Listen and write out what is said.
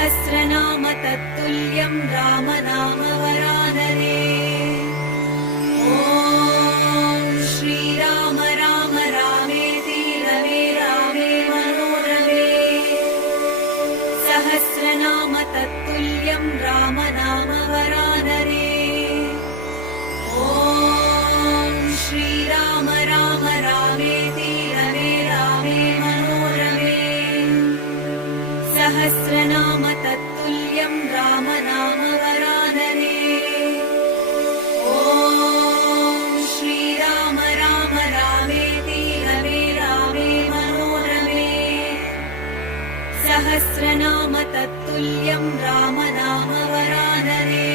सहस्रनाम तत्तुल्यं रामनाम वरानने। ॐ श्रीराम राम रामेति रमे रामे मनोरमे। सहस्रनाम तत्तुल्यं रामनाम वरानने। ॐ श्रीराम राम रामेति रमे रामे मनोरमे। सहस्रनाम तत्तुल्यं रामनाम वरानने। ॐ श्रीराम राम रामेति रमे रामे मनोरमे। सहस्रनाम तत्तुल्यं रामनाम वरानने।